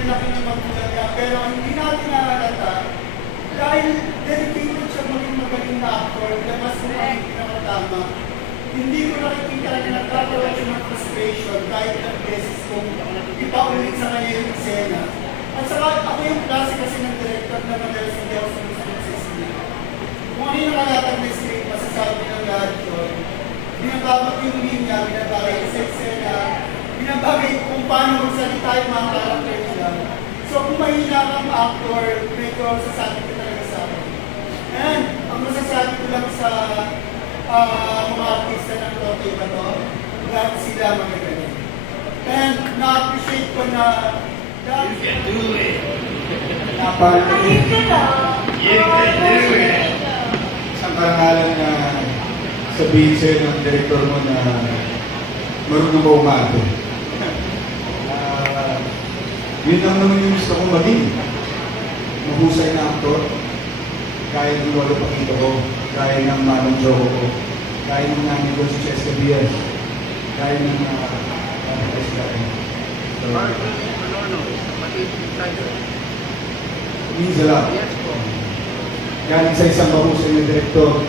pinalaki ng magulang niya, pero hindi natin nahalata dahil dedicated siya maging magaling na actor, na mas maging pinakatama. Hindi ko nakikita na nagkakaroon siya ng frustration kahit ng beses kung ipaulit sa kanya yung eksena. At saka ako yung klase kasi ng director na madalas hindi ako sumusunod sa screen. Kung ano yung nakalatag na screen, masasabi ng lahat yun. Binababag yung linya, binabagay sa eksena, binabagay kung paano magsalita yung mga karakter nila. So kung mahina kang actor, medyo sasabi ko talaga sa akin. And ang masasabi ko lang sa mga artista ng Totoy ba to, lahat sila magagaling. And na-appreciate ko na You can do it. napakagaling. You can do it. Isang karangalan na sabihin sa'yo ng direktor mo na marunong ba umarte. Yun lang naman yung gusto kong maging. Mahusay na aktor. Kaya ng Lolo Paquito ko. Kaya ng Manong Joe ko. Kaya ng namin ko si Chester Diaz. Kaya ng means a lot. Galing sa isang mahusay na direktor